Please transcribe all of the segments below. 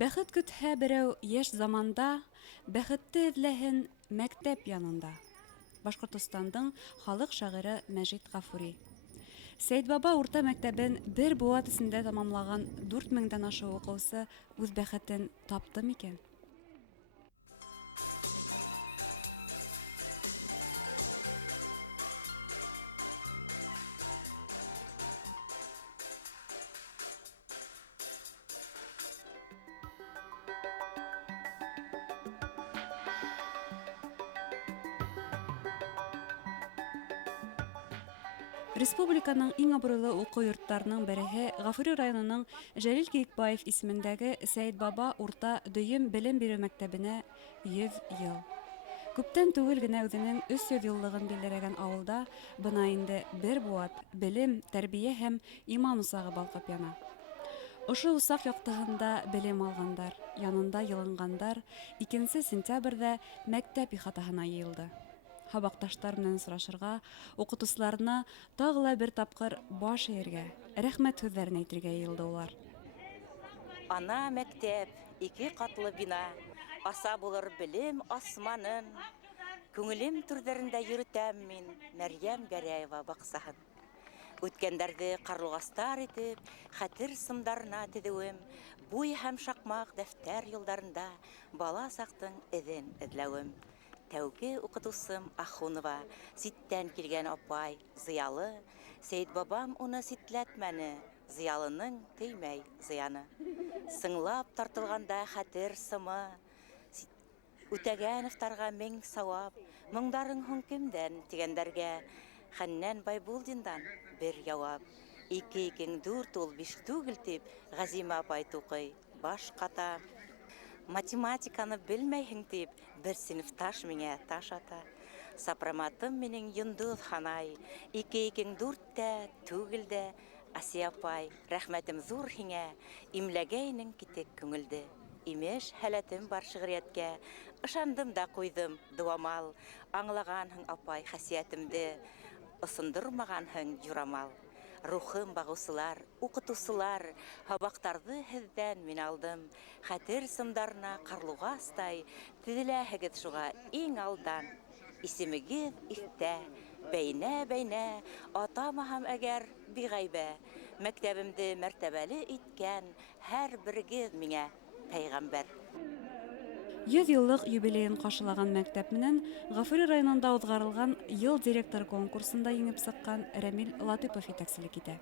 Бәхет көтһә берәү яшь заманда, бәхетте эҙләһен мәктәп янында. Башҡортостандың халыҡ шағиры Мәжит Ғафури. Сәйетбаба урта мәктәбен бер быуат эсендә тамамлаған 4000-дән ашыу уҡыусы үҙ бәхетен тапты микән? Республиканың иң абруйлы уҡыу йорттарының береһе Ғафури районының Жәлил Кейекбаев исемендәге Сәйетбаба урта дөйөм белем биреү мәктәбенә 100 йыл. Күптән түгел генә үҙенең 300 йыллығын билдәләгән ауылда бына инде бер быуат белем, тәрбиә һәм иман усағы балҡып яна. Ошо усаҡ яҡтыһында белем алғандар, янында йылынғандар 2 сентябрҙә мәктәп ихатаһына йыйылды. Һабаҡташтар менән осрашырға, уҡытыусыларына тағы ла бер тапҡыр баш эйергә, рәхмәт һүҙҙәрен әйтергә йыйылды улар. Ана мәктәп, 2 ҡатлы бина, аса булыр белем асманын. Күңелем түрҙәрендә йөрөтәм мин Мәрйәм Гәрәева баҡсаһын. Үткәндәрҙе ҡарлуғастар итеп, хәтер сымдарына теҙеүем, буй һәм шаҡмаҡ дәфтәр юлдарында бала саҡтың эҙен эҙләүем. Тәүге уҡытыусым Ахунова, ситтән килгән апай, зыялы, Сәйетбабам уны ситләтмәне, зыялының теймәй зыяны. Сыңлап тартылғанда хәтер сымы, Үтәгәновтарға 1000 сауап, моңдарың һуң кемдән тигәндәргә, Хәннән Байбулдиндан бер яуап. 2-2-4 ул 5 түгел тип, Ғәзимә апай туҡый, баш ҡата. Математиканы белмәйһең тип, бер синыфташ миңә таш ата. Сапраматым минең йондоҙ һанай, 2-2-4-тә түгел дә, Асия апай, рәхмәтем ҙур һиңә, имләгәйнең китек күңелде. Имеш һәләтем бар шиғриәткә, ышандым да ҡуйҙым дыуамал. Аңлағанһың апай хәсиәтемде, ысындырмағанһың юрамал. Рухым бағыусылар, уҡытыусылар, һабаҡтарҙы һеҙҙән мин алдым. Хәтер сымдарына ҡарлуғастай, теҙеләһегеҙ шуға иң алдан. Исемегеҙ иҫтә, бәйнә-бәйнә, атамаһам әгәр биғәйбә. Мәктәбемде мәртәбәле иткән һәр берегеҙ миңә пәйғәмбәр. 100 йыллыҡ юбилейын ҡашылаған мәктәп менән Ғафури районында уҙғарылған йыл директор конкурсында еңеп сыҡҡан Рәмил Латипов етәкселек итә.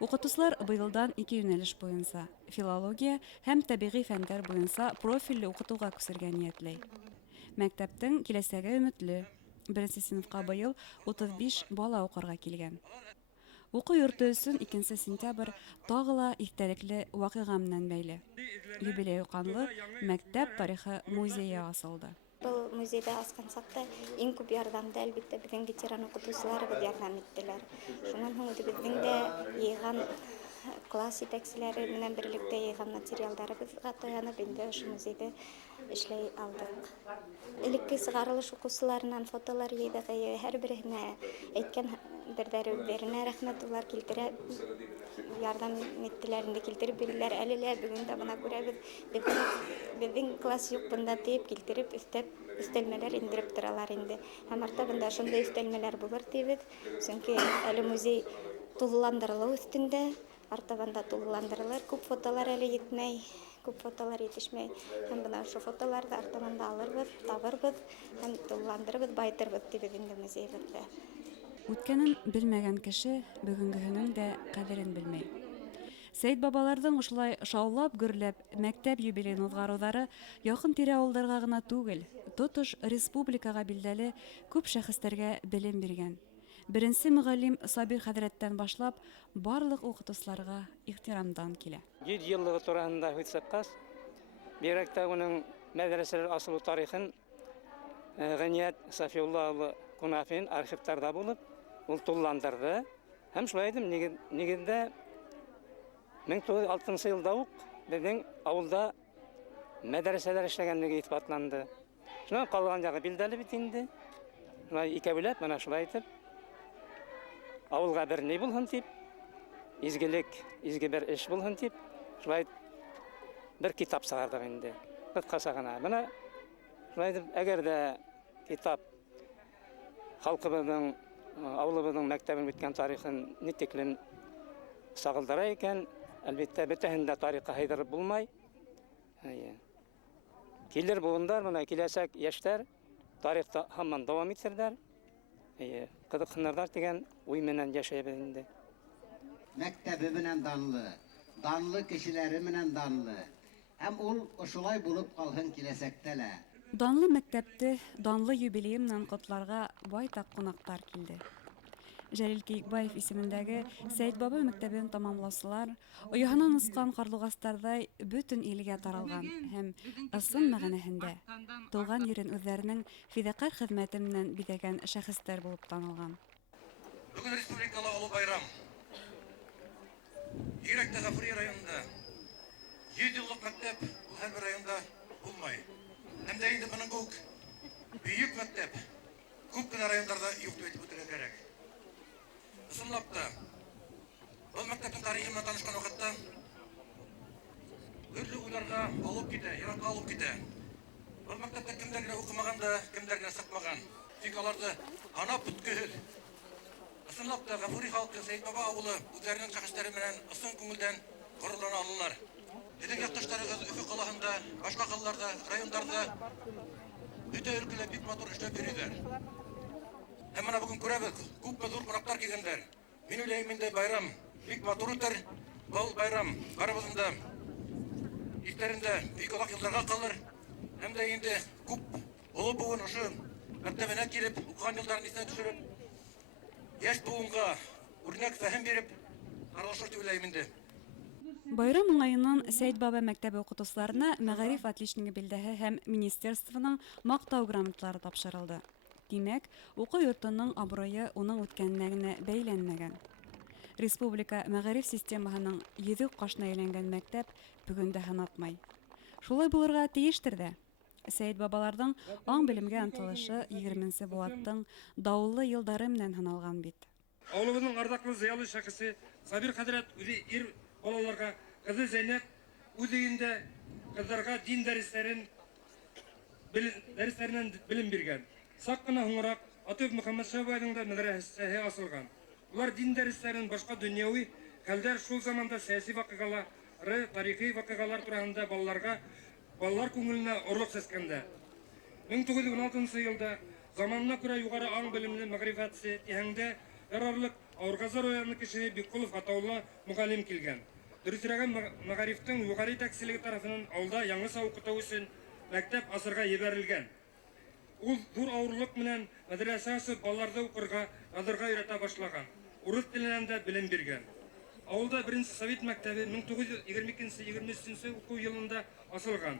Уҡытыусылар быйылдан 2 йүнәлеш буйынса, филология һәм тәбиғи фәндәр буйынса профилле уҡытыуға күсергә ниәтләй. Мәктәптең киләсәге өмөтлө. 1 синыфҡа быйыл 35 бала уҡырға килгән. Уҡыу йорто өсөн 2 сентябрь тағы ла иҫтәлекле ваҡиға менән бәйле. Юбилей ҡанлы мәктәп тарихы музейы асылды. Был музейда асҡан саҡта иң күп ярҙамды әлбиттә беҙҙең ветеран уҡытыусыларыбыҙ ярҙам иттеләр. Шунан һуң үҙебеҙҙең дә йыйған класс етәкселәре менән берлектә йыйған материалдарыбыҙға таянып инде ошо музейҙы эшләй алдыҡ. Элекке сығарылыш уҡыусыларынан фотолар йыйҙыҡ, һәр береһенә әйткән берҙәре үҙҙәренә рәхмәт улар килтерә, ярҙам иттеләр, инде килтереп бирҙеләр. Әле лә бөгөн дә бына күрәбеҙ, беҙҙең класс юҡ бында тип килтереп, өҫтәлмәләр индереп торалар инде. Һәм артабында шундай өҫтәлмәләр булыр тибеҙ, сөнки әле музей тулыландырылыу өҫтөндә, артабанда тулыландырылыр. Күп фотолар әле етмәй, күп фотолар етешмәй. Һәм бына ошо фотоларҙы артабанда алырбыҙ, табырбыҙ, һәм тулыландырырбыҙ, байтырбыҙ тибеҙ инде музейыбыҙҙы. Үткәнен белмәгән кеше бөгөнгөһөнөң дә ҡәҙерен белмәй. Сәйетбабаларҙың ошолай шаулап гөрләп мәктәп юбилейын уҙғарыуҙары яҡын-тирә ауылдарға ғына түгел, тотош республикаға билдәле күп шәхестәргә белем биргән. Беренсе мөғәллим Сабир хәҙрәттән башлап, барлыҡ уҡытыусыларға ихтирамдан килә. 100 йыллығы тураһында һүҙ сыҡҡас, бигерәк тә уның мәҙрәсәләр асылыу тарихын Ғәниәт Сафиулла улы Кунафин архивтарда булып, ул тулыландырҙы. Һәм шулай әйтәм, нигеҙҙә 1906 йылда уҡ беҙҙең ауылда мәҙрәсәләр эшләгәнлеге иҫбатланды. Шунан ҡалған яғы билдәле бит инде. Шулай икәүләп, бына шулай итеп, ауылға бер ни булһын тип, изге бер эш булһын тип, шулай bir kitap сығардық инде. Кыскасы гына. Менә әгәр дә китап халкыбызның, авылыбызның мәктәбен биткән тарихын нитеклен сагылдыра икән, әлбәттә бөтәһен дә тарихка хайдырып булмай. Килер буындар, менә киләсәк яшьләр тарихта һаман дәвам итсәләр, кызыксынырдар дигән уй менән яшәйбез инде. Мәктәбе менән данлы, данлы кешеләре менән данлы. Һәм ул ошулай булып калһын киләсәктә лә. Данлы мәктәпте данлы юбилей менән котларга байтак кунактар килде. Җәлил Кейкбаев исемендәге Сәйд Баба мәктәбен тамамлаучылар ояһынан ускан карлыгастардай бөтен илгә таралган һәм ысын мәгънәһендә туган ерен үзләренең фидакарь хезмәте менән бизәгән шәхестәр булып танылган. Бүген республикала олы байрам. Йөрәктә Гафури районында 100 еллык мәктәп һәр районда булмай. Һәм дә инде моның күк бөек мәктәп күп кенә районнарда юк дип әйтеп үтәргә кирәк. Ысынлап та, был мәктәптең тарихы белән танышкан вакытта төрле уйларга алып китә, еракка алып китә. Был мәктәптә кемдер генә укымаган да, кемдер генә сыкмаган. Тик аларда анап бөткеһез. Ысынлап та, Гафури халкы Сәйд Баба авылы үзләренең шәхесләре белән ысын күңелдән горурлана алалар. Безнең якташларыбыз Өфе каласында, башка калаларда, районнарда бөтә өлкәләрдә бик матур эшләп йөриләр. Һәм менә бүген күрәбез, күпме зур кунаклар килгәннәр. Мин уйлыйм инде байрам бик матур үтер. Был байрам барыбызның да истәрендә бик озак елларга калыр. Һәм дә инде күп олы буын ошо мәктәбенә килеп, укыган елларын исенә төшереп, яшь буынга үрнәк фәһем биреп, аралашыр дип уйлыйм инде. Байрам уңайыннан Сәйд Баба мәктәбе укытучыларына мәгариф отличнигы билдәһе һәм министерствоның мактау грамоталары тапшырылды. Димәк, уку йортының абруе уның үткәненә генә бәйләнмәгән. Республика мәгариф системаһының йөзек кашына әйләнгән мәктәп бүген дә һынатмай. Шулай булырга тиештер дә. Сәйд Бабаларның аң белемгә ынтылышы 20нче буаттың давыллы елдары менән һыналган бит. Авылыбызның ардаклы зыялы шәхесе Сабир хәзрәт үзе ир балаларга, кызы Зәйнәп үз өендә кызларга дин дәресләреннән белем биргән. Сак кына һуңрак Атып Мөхәммәд Шәбайның да мәдрәсәсе асылган. Улар дин дәресләрен башка дөньяви хәлдәр шул заманда сәяси вакыйгалары, тарихи вакыйгалар турында балалар күңеленә орлык сәскәндә. 1916 елда заманына күрә югары аң белемле мәгърифәтсе тиһәңдә ярарлык Аургазар районы кеше Биккулов атаулы мугалим килгән. Дөресрәгән мәгарифтең югары тәкъсилеге тарафынан алда яңа укыту өчен мәктәп асырга ебәрелгән. Ул зур авырлык менән мәдрәсә ачып балаларны укырга, язырга өйрәтә башлаган. Урыс теленнән дә белем биргән. Авылда беренче совет мәктәбе 1922-23 уку елында асылган.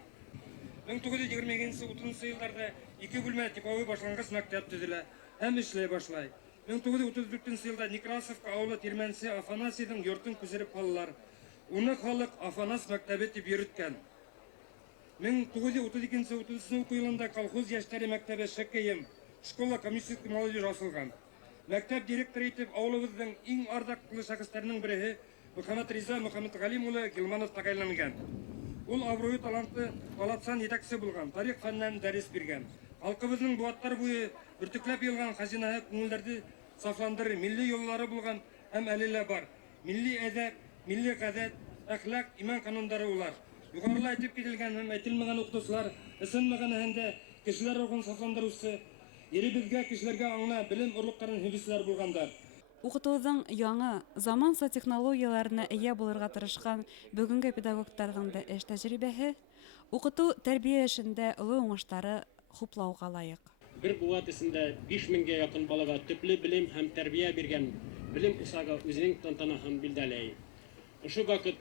1922-30 елларда 2 бүлмә типовой башлангыч мәктәп төзелә һәм эшләй башлай. 1934 елда Некрасовка авылы Тирмәнче Афанасийның йортын күчереп алалар. Уны халык Афанас мәктәбе дип йөрткән. 1932-33 уку елында колхоз яшьләре мәктәбе ШКМ, школа коммунистик молодежь асылган. Мәктәп директоры итеп авылыбызның иң ардаклы шәхесләренең бере Мөхәммәд Риза Мөхәммәдгалим улы Гилманов тәгаенләнгән. Ул абруй талантлы палатсан итәкче булган, тарих фәннән дәрес биргән. Халкыбызның буаттар буе бөртекләп йылган хазинаһы күңелләрне сафландырыр, милли юллары булган һәм әле лә бар. Милли әдәп, милли гадәт, әхлак, иман кануннары улар. Югарыда әйтеп кителгән һәм әйтелмәгән укытучылар исем мәгънәһендә кешеләр рухын сафландыручы, еребезгә кешеләргә аңна белем орлыкларын хибисләр булгандар. Укытуның яңа, заманса технологияларына ия булырга тырышкан бүгенге педагогтарның да эш тәҗрибәһе укыту тәрбия эшендә олы уңышлары хуплауга лаек. Бер буат исендә 5000-гә якын балага төпле белем һәм тәрбия биргән белем усагы үзенең тантанаһын билдәләй. Ошо вакыт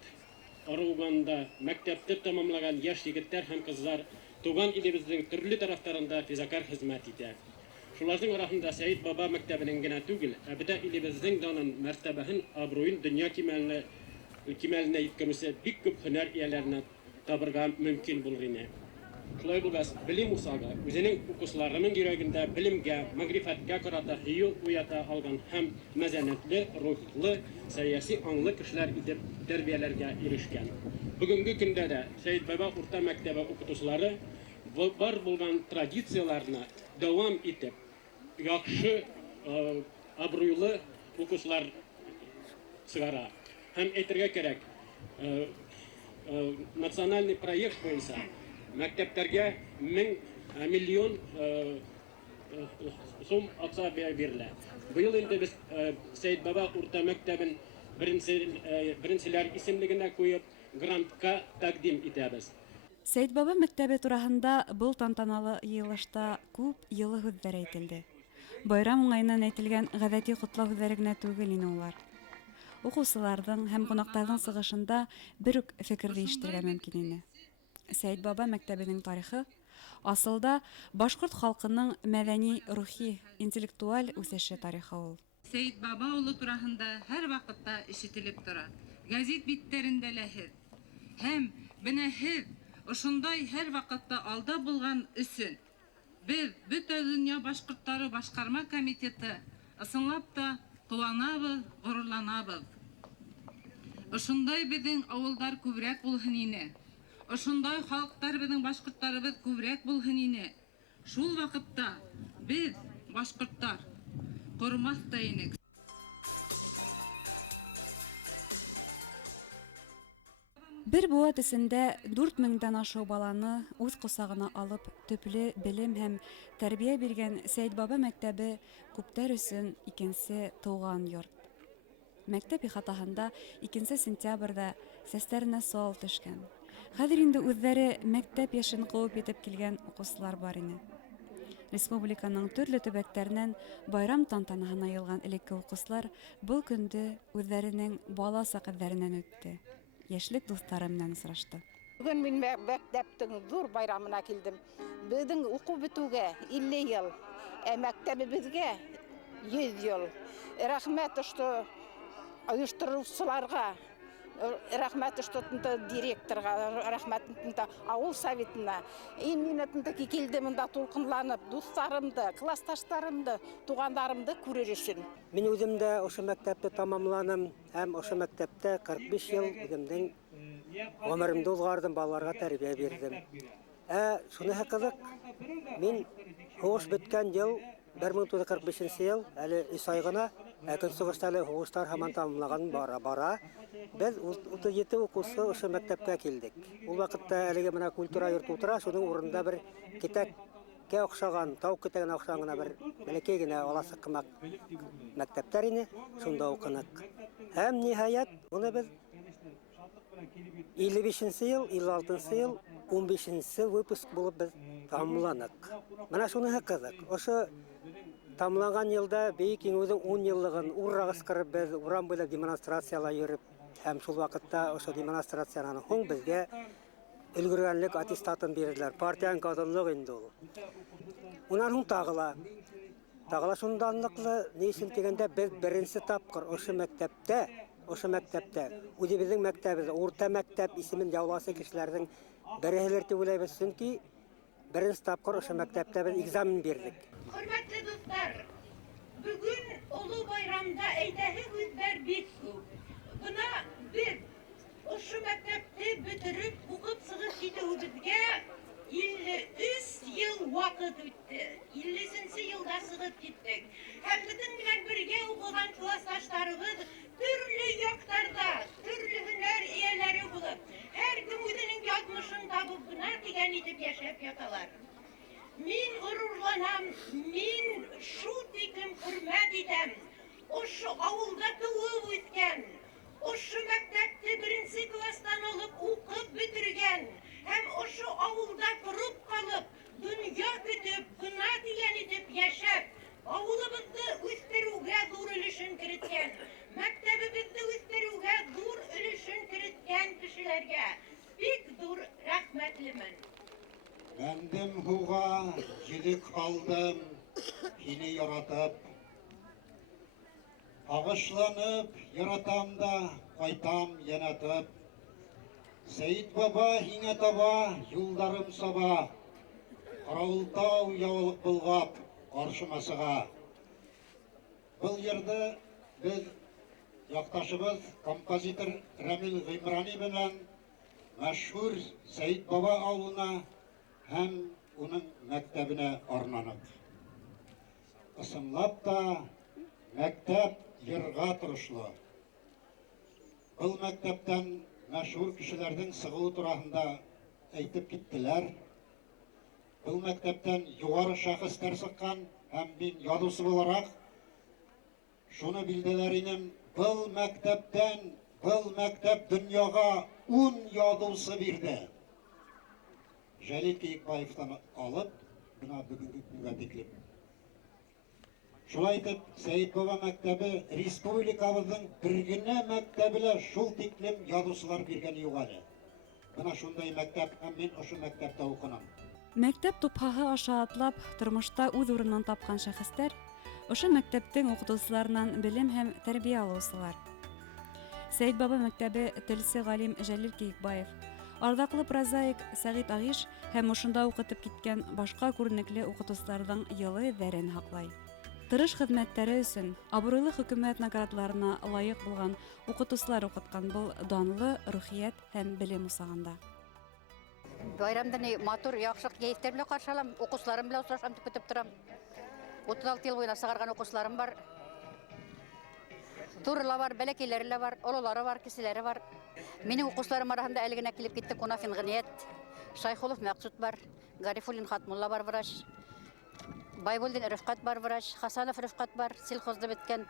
арыганда мәктәпте тәмамлаган яшь егетләр һәм кызлар туган илебезнең төрле тарафларында физакар хезмәт итә. Шуларның арасында Сәйд Баба мәктәбенең генә түгел, бөтен илебезнең данын, мәртәбәһен, абруен дөнья кимәленә җиткерүче бик күп һөнәр ияләренә табырга мөмкин булыр иде. Шулай булгас, билим усагы үзенең укучыларының йөрәгендә билимгә, мәгърифәткә карата һөю уята алган һәм мәзәнәтле, рухлы, сәяси аңлы кешеләр итеп тәрбияләргә ирешкән. Бүгенге көндә дә Сәйд Баба урта мәктәбе укытучылары бар булган традицияларны дәвам итеп, яхшы, абруйлы укучылар сыгара. Һәм әйтергә кирәк, национальный проект буенча мәктәпләргә 1 миллион сум акча бирелә. Быел инде без Сәйд Баба урта мәктәбен беренчеләр исемлегенә куеп грантка тәкъдим итәбез. Сәйд Баба мәктәбе тураһында был тантаналы йыелышта күп йылы һүҙҙәр әйтелде. Байрам уңайынан әйтелгән ғәҙәти ҡотлау һүҙҙәре генә түгел ине улар. Уҡыусыларҙың һәм ҡунаҡтарҙың сығышында бер үк фекерҙе ишетергә мөмкин ине. Сәйд Баба мәктәбенең тарихы асылда башҡорт халҡының мәҙәни, рухи, интеллектуаль үҫеше тарихы ул. Сәйд Баба улы тураһында һәр ваҡытта ишетелеп тора. Гәзит биттәрендә лә һеҙ. Һәм бына һеҙ ошондай һәр ваҡытта алда булған өсөн беҙ бөтә донъя башҡорттары башҡарма комитеты ысынлап та ҡыуанабыҙ, ғорурланабыҙ. Ошондай беҙҙең ауылдар күберәк булһын ине. Ошондай халыҡтар беҙҙең башҡорттарыбыҙ күберәк булһын ине. Шул ваҡытта беҙ, башҡорттар, ҡормаҫ та инек. Бер быуат эсендә 4000-дән ашыу баланы үҙ ҡосағына алып төплө белем һәм тәрбиә биргән Сәйд Баба мәктәбе күптәр өсөн икенсе тыуған йорт. Мәктәп ихатаһында 2 сентябрҙә сәстәренә суал төшкән. Хәҙер инде үҙҙәре мәктәп йәшен ҡыуып етеп килгән уҡыусылар бар ине. Республиканың төрлө төбәктәренән байрам тантанаһына йыйылған элекке уҡыусылар был көндө үҙҙәренең бала саҡ эҙҙәренән үтте. Йәшлек дуҫтары менән осрашты. Бөгөн мин мәктәптең ҙур байрамына килдем. Беҙҙең уҡыу бөтөүгә 50 йыл, мәктәбебеҙгә 100 йыл. Рәхмәт ошто ойоштороусыларға, рәхмәт ошто директорға, рәхмәт ауыл советына. Мин килдем мында тулҡынланып, дуҫтарымды, классташтарымды, туғандарымды күрер өсөн. Мин үҙем дә ошо мәктәпте тамамланым, һәм ошо мәктәптә 45 йыл үҙемдең ғүмеремде уҙғарҙым, балаларға тәрбиә бирҙем. Шуныһы ҡыҙыҡ, мин һуғыш бөткән йыл 1945 йыл, әле 3 ай ғына, көнсығышта әле һуғыштар һаман тамамлаған бара. Беҙ 37 уҡыусы ошо мәктәпкә килдек. Ул ваҡытта әлеге менә культура йорты ултыра, шуның урында бер китәккә оҡшаған, тау китәгенә оҡшаған гына бер бәләкәй генә аласыҡ ҡымаҡ мәктәптәр ине, шунда уҡыныҡ. Һәм ниһайәт, уны беҙ 55 йыл, 56 йыл, 15 выпуск булып беҙ тамамланыҡ. Менә шуныһы ҡыҙыҡ. Ошо тамамланған йылда бейек еңеүҙең 10 йыллығын урра ҡысҡырып беҙ урам буйлап демонстрацияла йөрөп, һәм шул ваҡытта ошо демонстрациянан һуң беҙгә өлгөргәнлек аттестатын бирҙеләр. Партияның ҡатынлыҡ инде ул. Унан һуң тағыла шунданлыҡлы ни өсөн тигәндә беҙ беренсе тапҡыр ошо мәктәптә, үҙебеҙҙең мәктәбебеҙ, урта мәктәп исемен яуласы кешеләрҙең береһелер тип уйлайбыҙ, сөнки беренсе тапҡыр ошо мәктәптә беҙ экзамен бирҙек. Хөрмәтле дуҫтар, бөгөн оло байрамда әйтәһе һүҙҙәр бик күп. Бына беҙ ошо мәктәпте бөтөрөп, уҡып сығып китеүебеҙгә 53 йыл ваҡыт үтте. 50-нсе йылда сығып киттек. Һәм беҙҙең менән бергә уҡыған классташтарыбыҙ төрлө яҡтарҙа, төрлө һөнәр эйәләре булып, һәр кем үҙенең яҙмышын табып бына тигән итеп йәшәп яталар. Мин ғорурланам, мин шул тиклем хөрмәт итәм. Ошо ауылда тыуып үҫкән, ошо мәктәпте 1-нсе кластан алып уҡып бөтөргән, һәм ошо ауылда тороп ҡалып, донъя көтөп, бына тигән итеп йәшәп, ауылыбыҙҙы үҫтереүгә ҙур өлөшөн кереткән, мәктәбебеҙҙе үҫтереүгә ҙур өлөшөн кереткән кешеләргә бик ҙур рәхмәтлемен. Мәндем һуға елек алдым, һине яратып. Ағышланып, яратам да, ҡайтам йәнәтеп. Сәйит баба һиңә таба, юлдарым саба. Қарауылтау яулық бұлғап, аршымасыға. Бұл ерді біз яқташыбыз композитор Рәмил Ғимрани белән мәшһүр Сәйит баба ауылына һәм уның мәктәбенә арнанып. Ысынлап та мәктәп йырға тырышлы. Бұл мәктәптән мәшһүр кешеләрнең сығуы турасында әйтеп киттеләр. Бұл мәктәптән югары шәхестәр сыққан һәм мин ядусы буларак шуны билдәләр инем. Бұл мәктәп дөньяга 10 ядусы бирде. Җәлил Киекбаевтан алып, бuna бүгенге көнгә тиклем. Шулай итеп, Сәйит баба мәктәбе республикабызның бер генә мәктәбелә шул тиклем ядусылар биргән юк әле. Бuna шундай мәктәп һәм мин ошо мәктәптә укыдым. Мәктәп тупһаһы аша атлап, тормышта үз урынын тапкан шәхестәр, ошо мәктәптең укытучыларынан белем һәм тәрбия алучылар. Сәйит баба мәктәбе телче галим Җәлил Киекбаев, ардаклы прозаик Сәгыйть Агиш һәм ошонда укытып киткән башка күренекле укытучыларның йылы эҙҙәрен һаҡлай. Тырыш хеҙмәттәре өсөн абруйлы хөкүмәт наградларына лайыҡ булган укытучылар укыткан был данлы рухият һәм белем усағында. Байрамда матур, яҡшы кәйефтәр белән ҡаршылам, уҡыусыларым белән осрашам дип көтөп торам. 36 йыл буйына сығарған уҡыусыларым бар. Турыла бар, бәләкәйләре лә бар, ололары бар, кеселәре бар. Минең уҡыусыларым араһында әле генә килеп китте Кунафин Ғиниәт, Шайхулов Мәҡсүт бар, Гарифуллин Хатмулла бар врач, Байбулдин Рифҡат бар врач, Хасанов Рифҡат бар, сельхозда беткән.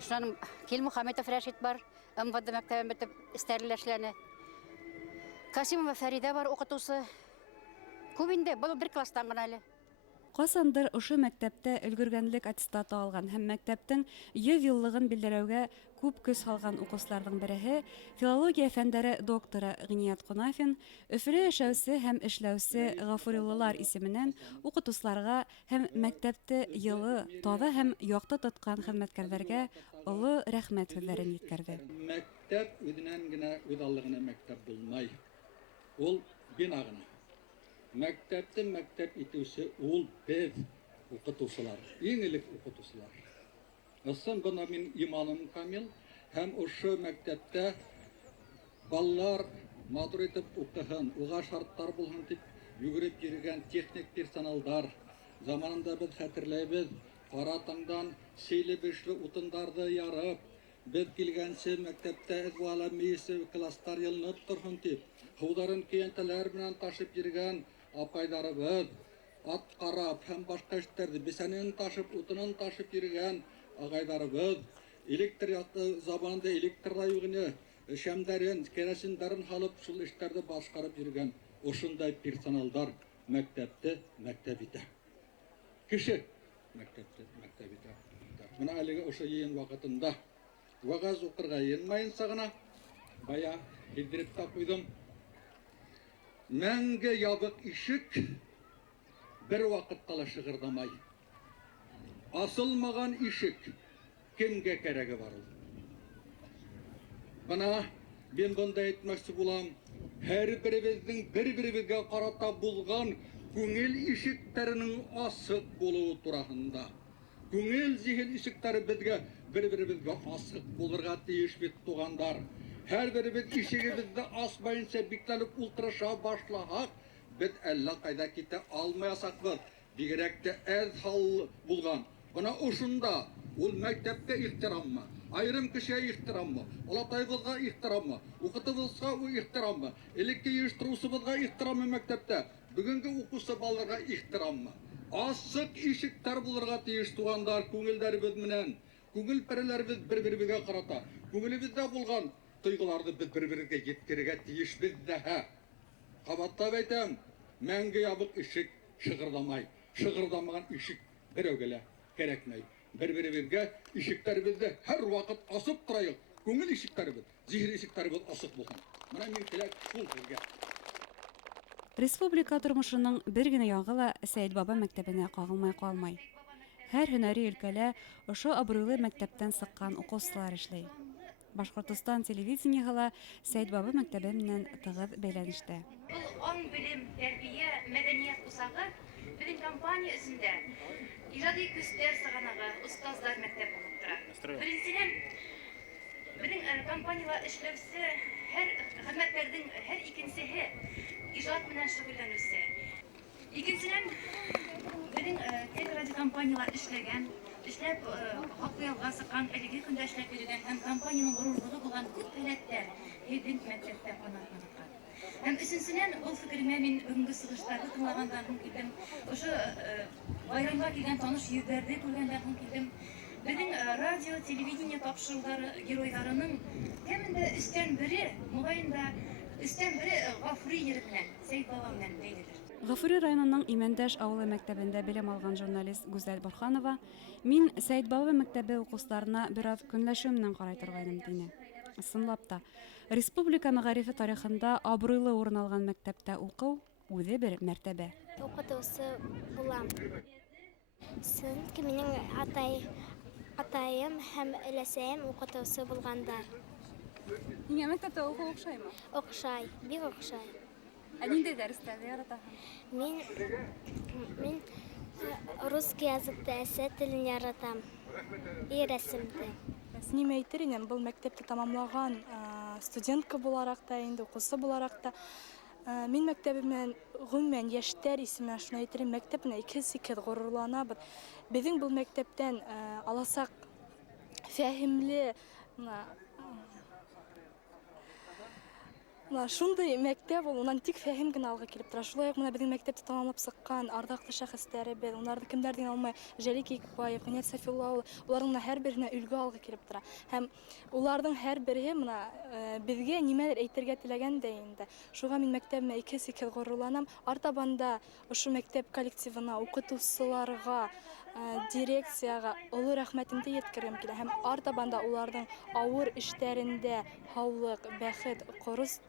Шунан Килмөхәмәтов Рәшит бар, МВД мәктәбен бетеп, эстәрле эшләне. Касимова Фәридә бар уҡытыусы. Күп инде, был бер кластан гына әле. Ҡасандыр ошо мәктәптә өлгөргәнлек аттестаты алған һәм мәктәптең 100 йыллығын билдәләүгә күп көс һалған уҡыусыларҙың береһе филология фәндәре докторы Ғиниәт Ҡунафин Өфөлә йәшәүсе һәм эшләүсе Ғафуриллылар исеменән уҡытыусыларға һәм мәктәпте йылы, таҙа һәм яҡты тотҡан хеҙмәткәрҙәргә оло рәхмәт һүҙҙәрен еткерҙе. Мәктәп үҙенән генә үҙ аллығына мәктәп булмай. Ул бина гына. Мәктәпте мәктәп итеүсе ул беҙ уҡытыусылар, иң элек уҡытыусылар. Ысын бына мин иманым камил һәм ошо мәктәптә балалар матур итеп уҡыһын, уға шарттар булһын тип йүгереп йөрөгән техник персоналдар. Заманында беҙ хәтерләйбеҙ, ҡара таңдан сейле бишле утындарҙы ярып, беҙ килгәнсе мәктәптә эҙвала мейесе кластар йылынып торһон тип, һыуҙарын көйәнтәләр менән ташып йөрөгән апайдарыбыҙ, ат ҡарап һәм башҡа эштәрҙе бесәнен ташып, утынын ташып йөрөгән ағайдарыбыҙ, электр заманында электрла юҡ ине, шәмдәрен, керосиндарын һалып, шул эштәрҙе башҡарып йөрөгән ошондай персоналдар мәктәпте мәктәп итә. Кеше мәктәпте мәктәп итә. Бына әлеге ошо йыйын ваҡытында вағаз уҡырға йыйынмайынса ғына бая һиҙҙереп тә ҡуйҙым. Мәңге ябыҡ ишек бер ваҡытта ла шығырҙамай. Асылмаған ишек кемгә кәрәге бар ул? Бына мин бында әйтмәксе булам, һәр беребеҙҙең бер-беребеҙгә ҡарата булған күңел ишектәренең асыҡ булыуы тураһында. Күңел зиһен ишектәре беҙгә бер-беребеҙгә асыҡ булырға тейеш бит, туғандар. Һәр беребеҙ ишегебеҙҙе асмайынса бикләнеп ултырыша башлаһаҡ, беҙ әллә ҡайҙа китә алмаясаҡбыҙ. Бигерәк тә әҙ һаллы булған. Бына ошонда ул мәктәпкә ихтираммы, айырым кешегә ихтираммы, олатайыбыҙға ихтираммы, уҡытыусыға ихтираммы, элекке йыйыштырыусыбыҙға ихтираммы мәктәптә, бөгөнгө уҡыусы балаларға ихтираммы. Асыҡ ишектәр булырға тейеш, туғандар, күңелдәребеҙ менән. Күңел пәрәләребеҙ бер-беребеҙгә ҡарата. Күңелебеҙҙә булған тойғыларҙы беҙ бер-берегә еткерергә тейешбеҙ ҙәһә. Ҡабатлап әйтәм, мәңге ябыҡ ишек шығырҙамай. Шығырҙамаған ишек берәүгә лә кәрәкмәй. Бер-беребеҙгә ишектәребеҙҙе һәр ваҡыт асып торайыҡ. Күңел ишектәребеҙ, зиһен ишектәребеҙ асыҡ булһын. Бына мин теләк шул һеҙгә. Республика тормошының бер генә яғы ла Сәйит баба мәктәбенә ҡағылмай ҡалмай. Һәр һөнәри өлкәлә ошо абруйлы мәктәптән сыҡҡан уҡыусылар эшләй. Башкортостан телевидениеһы Сәйд Баба мәктәбе менән тыгыз бәйләнештә. Бұл аң білім, тәрбие, мәдәният усағы біздің компания үсінде ижади күстер сығанағы ұстаздар мәктәп болып тұра. Біріншіден, біздің компанияла эшләүсе, хезмәткәрдің һәр икенсеһе ижад менән шөгыльләнүсе. Икенчедән, біздің тек радиокомпаниялар эшләп, хаклы ялга сыккан, әлеге көндә эшләп йөргән һәм компанияның горурлыгы булган күп һәләттәр һәйбәт мәктәптә канатланган. Һәм өченчедән, ул фикеремә мин бүгенге сыгыштарны тыңлагандан һуң килдем. Ошо байрамга килгән таныш йөзләрне күргәндән һуң килдем. Безнең радио, телевидение тапшырулары геройларының кемендә өстән бире, мөгаен дә өстән бире Гафури йөре белән, Сәйд Баба белән бәйледер. Гафури районының Имәндәш авылы мәктәбендә белем алган журналист Гүзәл Борханова мин Сәйд Баба мәктәбе укучыларына бераз көнләшү менән карай торгайным дине. Ысынлап та, республика мәгарифе тарихында абруйлы урын алган мәктәптә уку үзе бер мәртәбә. Укытучы булам. Сөнки минең атайым һәм өләсәем укытучы булгандар. Ниңә мәктәптә уку охшаймы? Охшай, бик охшай. Ә нинди дәресләргә яратаһың? Мин русский языкта әсә телен яратам. И рәсемде. Синең әйтер инем, был мәктәпте тамамлаган студентка буларак та, инде укучы буларак та, мин мәктәбемнән гомумән яшьтәр исеме шуны әйтерем, мәктәпне икез горурланабыз. Безнең был мәктәптән аласак фәһимле шундай мәктәп ул, унан тик фәһим генә алга килеп тора. Шулай ук менә безнең мәктәпте тамамлап сыккан ардаклы шәхесләребез, уларны кемдер дигән алмай, Җәлил Кикбаев, Гыният Сафиулла, уларның һәр беренә үлгү алга килеп тора. Һәм уларның һәр бере менә безгә нимәлер әйтергә теләгән дә инде. Шуга мин мәктәбемә икез горурланам. Артабанда ошо мәктәп коллективына, укытучыларга, дирекцияга олы рәхмәтемне yetkерәм килә. Һәм артабанда уларның авыр эшләрендә һаулык, бәхет, корыс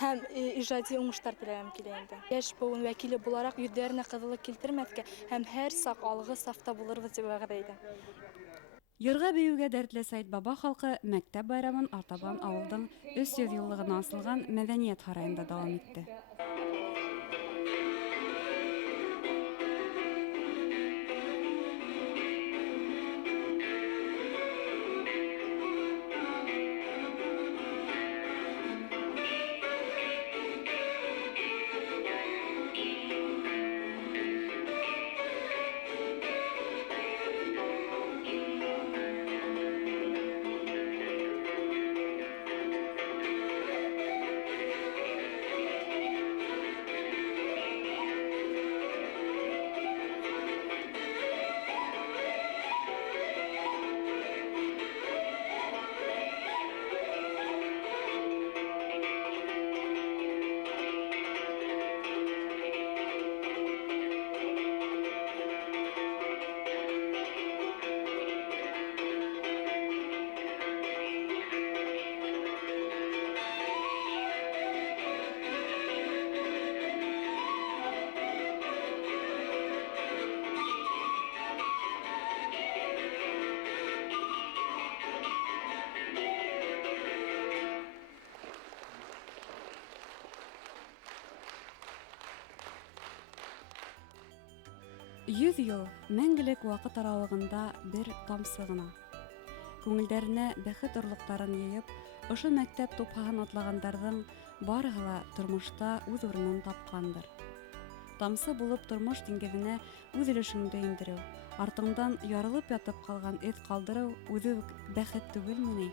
һәм иҗади уңышлар теләгәм килә инде. Яшь буын вәкиле буларак йөзләренә кызыллык килтермәскә һәм һәр сак алгы сафта булырбыз дип вәгъдә итәм. Йырга бейүгә дәртле Сәйд Баба халкы мәктәп байрамын артабан авылның 300 еллыгына асылган мәдәният һараенда дәвам итте. Йөз ел мәңгелек вакыт аралыгында бер тамсы гына. Күңелләренә бәхет орлыктарын йыеп, ошо мәктәп тупһаһын атлагандарның барыһы ла тормышта үз урынын тапкандыр. Тамсы булып тормыш диңгезенә үз өлешеңне индерү, артыңдан ярылып ятып калган эт калдыру үзе үк бәхет түгелмени?